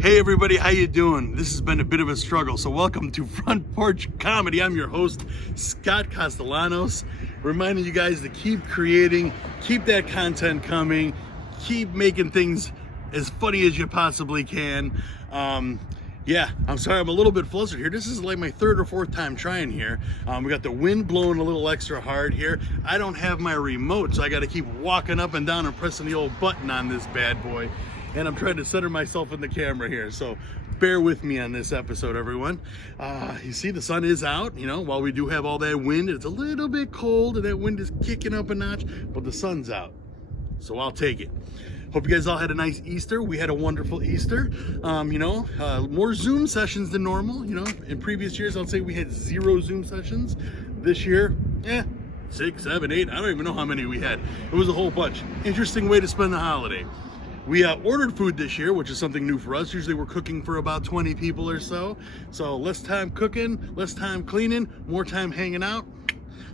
Hey everybody, how you doing? This has been a bit of a struggle, so welcome to Front Porch Comedy. I'm your host, Scott Castellanos, reminding you guys to keep creating, keep that content coming, keep making things as funny as you possibly can. Yeah, I'm sorry I'm a little bit flustered here. This is like my third or fourth time trying here. We got the wind blowing a little extra hard here. I don't have my remote, so I got to keep walking up and down and pressing the old button on this bad boy. And I'm trying to center myself in the camera here, so bear with me on this episode, everyone. You see, the sun is out, you know, while we do have all that wind. It's a little bit cold, and that wind is kicking up a notch, but the sun's out, so I'll take it. Hope you guys all had a nice Easter. We had a wonderful Easter. More Zoom sessions than normal. You know, in previous years, I'll say we had 0 Zoom sessions. This year, 6, 7, 8, I don't even know how many we had. It was a whole bunch. Interesting way to spend the holiday. We ordered food this year, which is something new for us. Usually we're cooking for about 20 people or so. So less time cooking, less time cleaning, more time hanging out.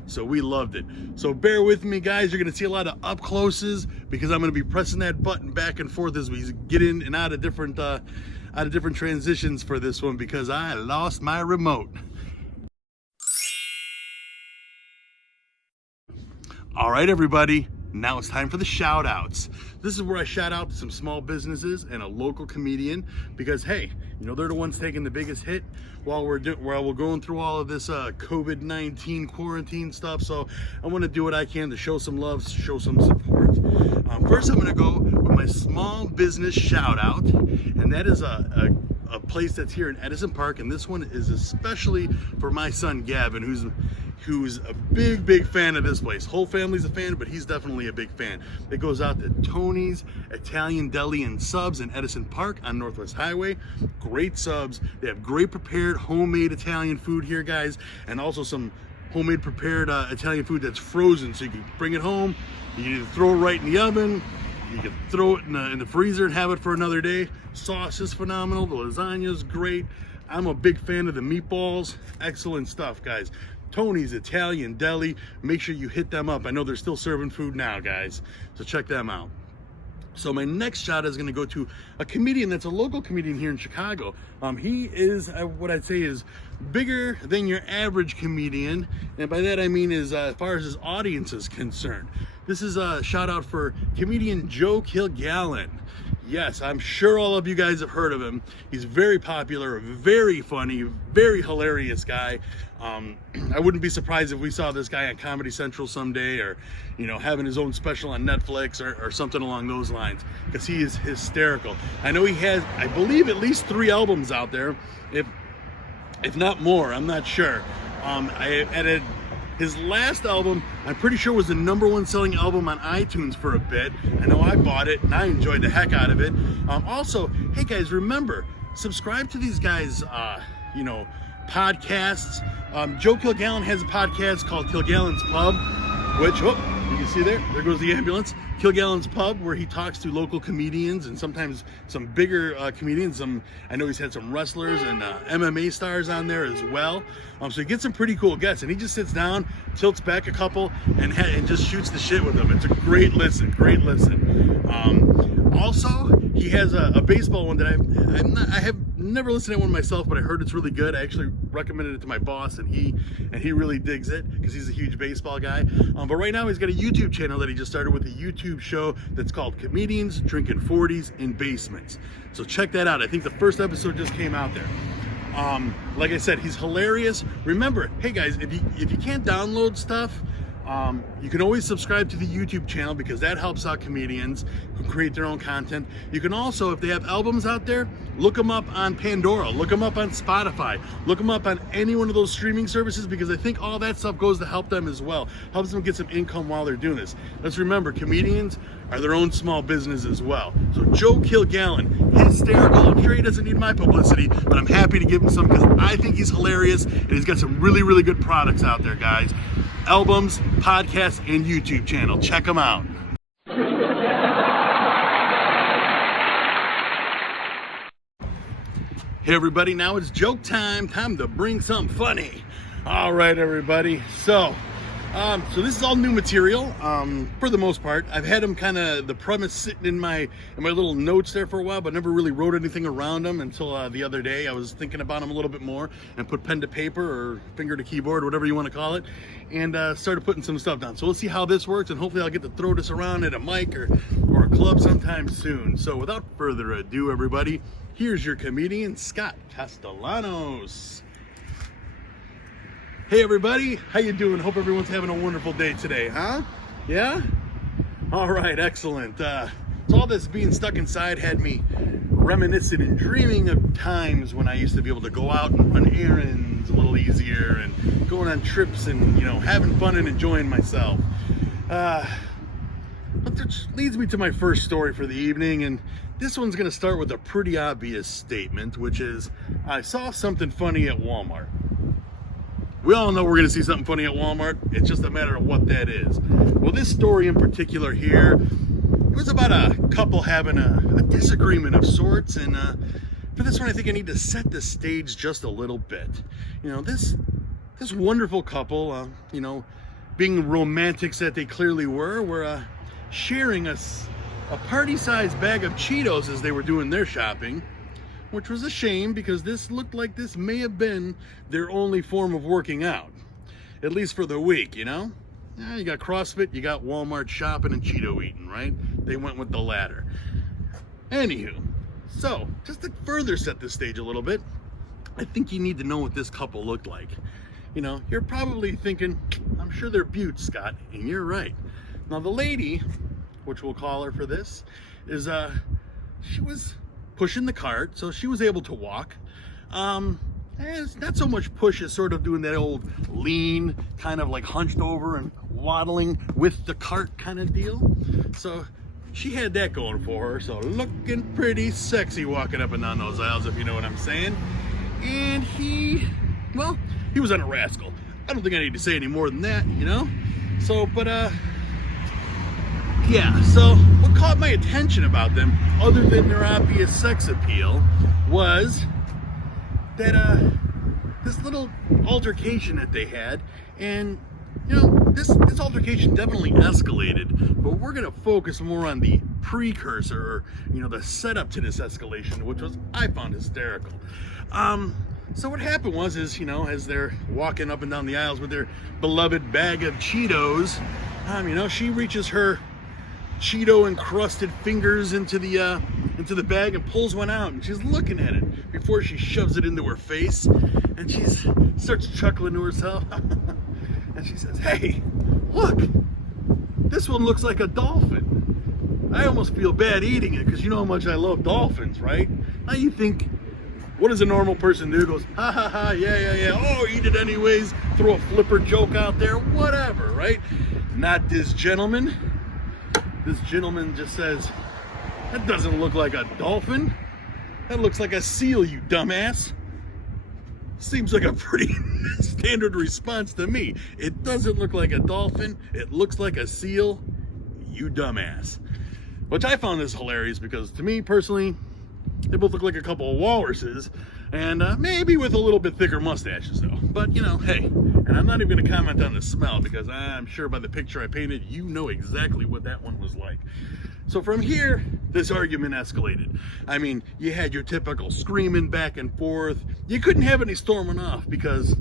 So we loved it. So bear with me, guys. You're gonna see a lot of up closes because I'm gonna be pressing that button back and forth as we get in and out of different transitions for this one because I lost my remote. All right, everybody. Now it's time for the shout outs. This is where I shout out to some small businesses and a local comedian because, hey, you know, they're the ones taking the biggest hit while we're going through all of this COVID-19 quarantine stuff. So I want to do what I can to show some love, show some support. First, I'm going to go with my small business shout out, and that is a place that's here in Edison Park, and this one is especially for my son Gavin, who's a big fan of this place. Whole family's a fan, but he's definitely a big fan. It goes out to Tony's Italian Deli and Subs in Edison Park on Northwest Highway. Great subs. They have great prepared homemade Italian food here, guys, and also some homemade prepared Italian food that's frozen, so you can bring it home. You can either throw it right in the oven, you can throw it in the freezer and have it for another day. Sauce is phenomenal. The lasagna is great. I'm a big fan of the meatballs. Excellent stuff, guys. Tony's Italian Deli. Make sure you hit them up. I know they're still serving food now, guys, so check them out. So my next shout is going to go to a comedian that's a local comedian here in Chicago. He is what I'd say is bigger than your average comedian, and by that I mean as far as his audience is concerned. This is a shout out for comedian Joe KILGALLON. Yes, I'm sure all of you guys have heard of him. He's very popular, very funny, very hilarious guy. I wouldn't be surprised if we saw this guy on Comedy Central someday, or, you know, having his own special on Netflix or something along those lines, because he is hysterical. I know he has, I believe, at least 3 albums out there, if not more. I'm not sure. His last album, I'm pretty sure, was the #1 selling album on iTunes for a bit. I know I bought it and I enjoyed the heck out of it. Also, hey guys, remember, subscribe to these guys, podcasts. Joe KILGALLON has a podcast called KILGALLON's Pub, which, you can see there goes the ambulance. KILGALLON's Pub, where he talks to local comedians and sometimes some bigger comedians. I know he's had some wrestlers and MMA stars on there as well. So he gets some pretty cool guests, and he just sits down, tilts back a couple, and just shoots the shit with them. It's a great listen, great listen. Also, he has a baseball one that I have never listened to one myself, but I heard it's really good. I actually recommended it to my boss, and he really digs it because he's a huge baseball guy. But right now he's got a YouTube channel that he just started with a YouTube show that's called Comedians Drinking 40s in Basements. So check that out. I think the first episode just came out there. Like I said, he's hilarious. Remember, hey guys, if you can't download stuff, you can always subscribe to the YouTube channel because that helps out comedians who create their own content. You can also, if they have albums out there, look them up on Pandora, look them up on Spotify, look them up on any one of those streaming services, because I think all that stuff goes to help them as well. Helps them get some income while they're doing this. Let's remember, comedians are their own small business as well. So Joe KILGALLON, hysterical. I'm sure he doesn't need my publicity, but I'm happy to give him some because I think he's hilarious and he's got some really, really good products out there, guys. Albums, podcasts, and YouTube channel. Check them out. Hey everybody, now it's joke time. Time to bring something funny. All right, everybody. So So this is all new material, for the most part. I've had them kind of, the premise sitting in my little notes there for a while, but never really wrote anything around them until the other day. I was thinking about them a little bit more and put pen to paper or finger to keyboard, whatever you want to call it, and started putting some stuff down. So we'll see how this works, and hopefully I'll get to throw this around at a mic or a club sometime soon. So without further ado, everybody, here's your comedian, Scott Castellanos. Hey everybody, how you doing? Hope everyone's having a wonderful day today, huh? Yeah? All right, excellent. So all this being stuck inside had me reminiscing and dreaming of times when I used to be able to go out and run errands a little easier and going on trips and, you know, having fun and enjoying myself. But that leads me to my first story for the evening, and this one's gonna start with a pretty obvious statement, which is, I saw something funny at Walmart. We all know we're going to see something funny at Walmart. It's just a matter of what that is. Well, this story in particular here, it was about a couple having a disagreement of sorts. And for this one, I think I need to set the stage just a little bit. You know, this wonderful couple, you know, being romantics that they clearly were sharing a party-sized bag of Cheetos as they were doing their shopping. Which was a shame, because this looked like this may have been their only form of working out, at least for the week, you know? Yeah, you got CrossFit, you got Walmart shopping and Cheeto eating, right? They went with the latter. Anywho, so just to further set the stage a little bit, I think you need to know what this couple looked like. You know, you're probably thinking, I'm sure they're beauts, Scott, and you're right. Now the lady, which we'll call her for this, is she was pushing the cart, so she was able to walk. And it's not so much push as sort of doing that old lean, kind of like hunched over and waddling with the cart kind of deal. So she had that going for her, so looking pretty sexy walking up and down those aisles, if you know what I'm saying. And he was on a rascal. I don't think I need to say any more than that, you know? So, but yeah, so what caught my attention about them, other than their obvious sex appeal, was that this little altercation that they had. And you know, this altercation definitely escalated, but we're gonna focus more on the precursor, or you know, the setup to this escalation, which was, I found, hysterical. So what happened was, you know, as they're walking up and down the aisles with their beloved bag of Cheetos, you know, she reaches her Cheeto encrusted fingers into the bag and pulls one out, and she's looking at it before she shoves it into her face, and she starts chuckling to herself. And she says, "Hey, look, this one looks like a dolphin. I almost feel bad eating it, because you know how much I love dolphins, right?" Now you think, what does a normal person do? Goes, ha ha ha, yeah, oh, eat it anyways, throw a flipper joke out there, whatever, right? Not this gentleman. This gentleman just says, "That doesn't look like a dolphin. That looks like a seal, you dumbass." Seems like a pretty standard response to me. It doesn't look like a dolphin. It looks like a seal, you dumbass. Which I found this hilarious, because to me personally, they both look like a couple of walruses, and maybe with a little bit thicker mustaches though. But you know, hey, and I'm not even going to comment on the smell, because I'm sure by the picture I painted, you know exactly what that one was like. So from here, this argument escalated. I mean, you had your typical screaming back and forth. You couldn't have any storming off, because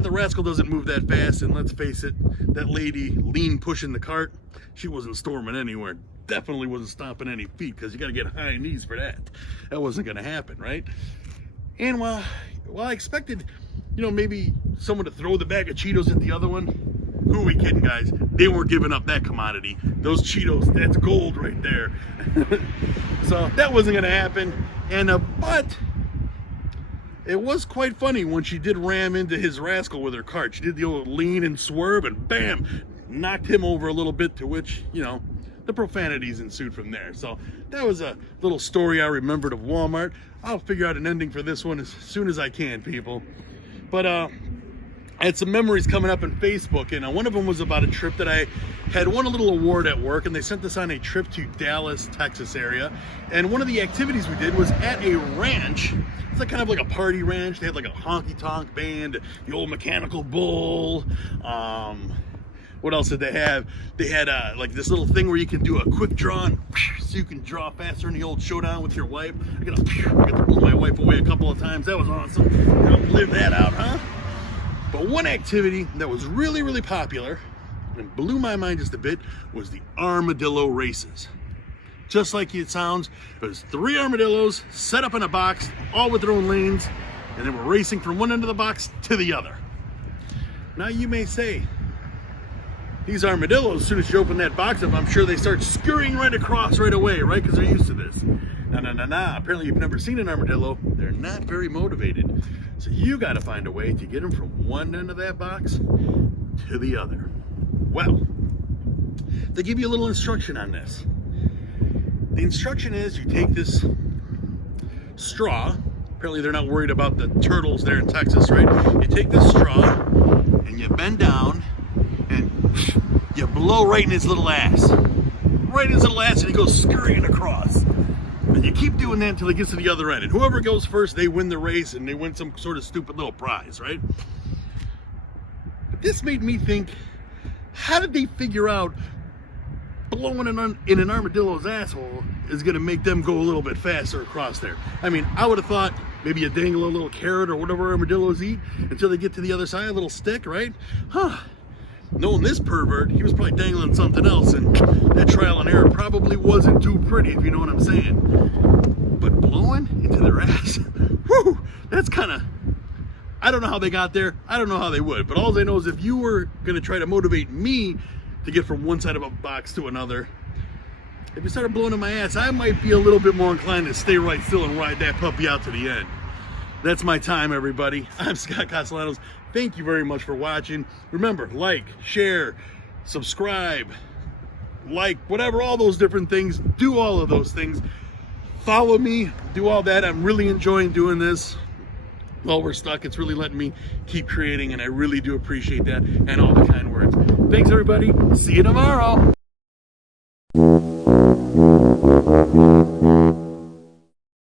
the rascal doesn't move that fast, and let's face it, that lady lean pushing the cart, she wasn't storming anywhere. Definitely wasn't stomping any feet, because you got to get high knees for that. That wasn't going to happen, right? And while I expected, you know, maybe someone to throw the bag of Cheetos at the other one, who are we kidding, guys? They weren't giving up that commodity. Those Cheetos, that's gold right there. So that wasn't going to happen. And but it was quite funny when she did ram into his rascal with her cart. She did the old lean and swerve, and bam, knocked him over a little bit, to which, you know, the profanities ensued from there. So that was a little story I remembered of Walmart. I'll figure out an ending for this one as soon as I can, people. But I had some memories coming up on Facebook, and one of them was about a trip that I had won a little award at work, and they sent us on a trip to Dallas, Texas area. And one of the activities we did was at a ranch. It's like kind of like a party ranch. They had like a honky-tonk band, the old mechanical bull, What else did they have? They had like this little thing where you can do a quick draw, and so you can draw faster in the old showdown with your wife. I got to blow my wife away a couple of times. That was awesome. You know, live that out, huh? But one activity that was really, really popular and blew my mind just a bit was the armadillo races. Just like it sounds, it was 3 armadillos set up in a box, all with their own lanes, and they were racing from one end of the box to the other. Now you may say, these armadillos, as soon as you open that box up, I'm sure they start scurrying right across right away, right? Because they're used to this. No. Apparently you've never seen an armadillo. They're not very motivated. So you got to find a way to get them from one end of that box to the other. Well, they give you a little instruction on this. The instruction is you take this straw. Apparently they're not worried about the turtles there in Texas, right? You take this straw and you bend down and you blow right in his little ass. Right in his little ass, and he goes scurrying across. And you keep doing that until he gets to the other end. And whoever goes first, they win the race and they win some sort of stupid little prize, right? But this made me think, how did they figure out blowing in an armadillo's asshole is going to make them go a little bit faster across there? I mean, I would have thought maybe you dangle a little carrot or whatever armadillos eat until they get to the other side, a little stick, right? Knowing this pervert, he was probably dangling something else, and that trial and error probably wasn't too pretty, if you know what I'm saying. But blowing into their ass, whew, that's kind of, I don't know how they got there. I don't know how they would, but all I know is if you were going to try to motivate me to get from one side of a box to another, if you started blowing in my ass, I might be a little bit more inclined to stay right still and ride that puppy out to the end. That's my time, everybody. I'm Scott Castellanos. Thank you very much for watching. Remember, like, share, subscribe, like, whatever, all those different things. Do all of those things. Follow me, do all that. I'm really enjoying doing this. While we're stuck, it's really letting me keep creating, and I really do appreciate that and all the kind words. Thanks, everybody. See you tomorrow.